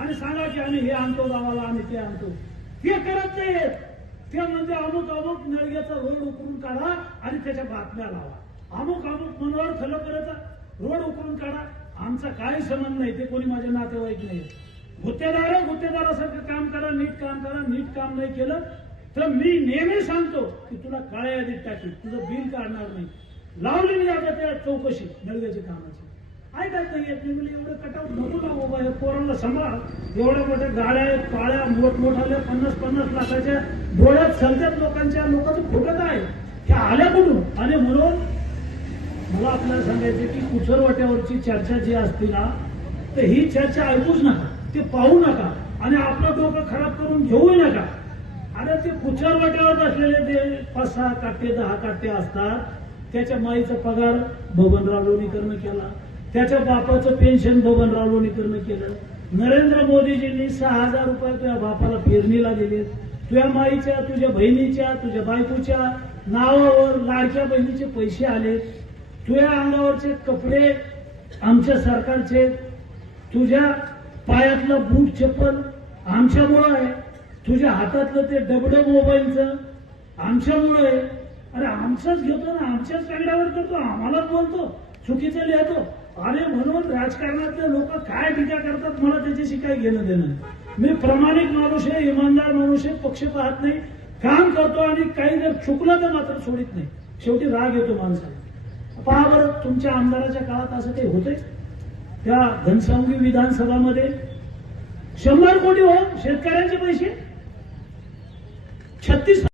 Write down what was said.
आणि सांगा की आम्ही हे आणतो गावाला आम्ही ते आणतो. हे करत नाहीत. ते म्हणजे अमुक अमुक नळग्याचा रोड उकरून काढा आणि त्याच्या बातम्या लावा. अमुक अमुक मनोहर खलपरेचा रोड उकरून काढा. आमचा काही संबंध नाही ते कोणी माझे नातेवाईक नाही गुत्तेदार गुत्तेदारासारखं काम करा नीट काम करा नीट काम नाही केलं तर मी नेहमी सांगतो की तुला काळ्या यादीत टाकी तुझं बिल काढणार नाही. लावली मी आता त्या चौकशी नळग्याची कामाची. ऐकत नाही येत नाही? म्हणजे एवढं कटाव नको ना बाबा? हे पोरांना सांभाळ. एवढ्या मोठ्या गाड्या आहेत पाळ्या मोठमोठाल्या पन्नास पन्नास लाखाच्या डोळ्यात सलत्यात लोकांच्या. लोकांचं फुटत आहे ह्या आल्या कुठून? आणि म्हणून? मला आपल्याला सांगायचं की कुचरवाट्यावरची चर्चा जी असते ना तर ही चर्चा ऐकूच नका. ते पाहू नका. आणि आपलं डोकं खराब करून घेऊ नका. अरे ते कुचरवाट्यावर असलेले ते पाच सहा काटे दहा काटे असतात त्याच्या माईचा पगार बबनराव लोणीकरनं केला. त्याच्या बापाचं पेन्शन बबनराव लोणीकरनं केलं. नरेंद्र मोदीजींनी सहा हजार रुपये तुझ्या बापाला पेरणीला दिलेत. तुझ्या माईच्या तुझ्या बहिणीच्या तुझ्या बायकोच्या नावावर लाडक्या बहिणीचे पैसे आले तुझ्या अंगावरचे कपडे आमच्या सरकारचे. तुझ्या पायातलं बूट चप्पल आमच्यामुळं आहे. तुझ्या हातातलं ते डबडं मोबाईलचं आमच्यामुळं आहे. अरे आमचंच घेतो ना आमच्याच कागडावर करतो आम्हालाच बोलतो. चुकीचं लिहितो. राजकारणातले लोक काय टीका करतात मला त्याच्याशी काही घेणं देणं मी प्रामाणिक माणूस आहे इमानदार माणूस आहे पक्ष पाहत नाही. काम करतो आणि काही जर चुकलं तर मात्र सोडित नाही. शेवटी राग येतो माणसाला. पहा बरं तुमच्या आमदाराच्या काळात असं काही होते त्या घनसावंगी विधानसभामध्ये शंभर कोटी हो शेतकऱ्यांचे पैसे? छत्तीस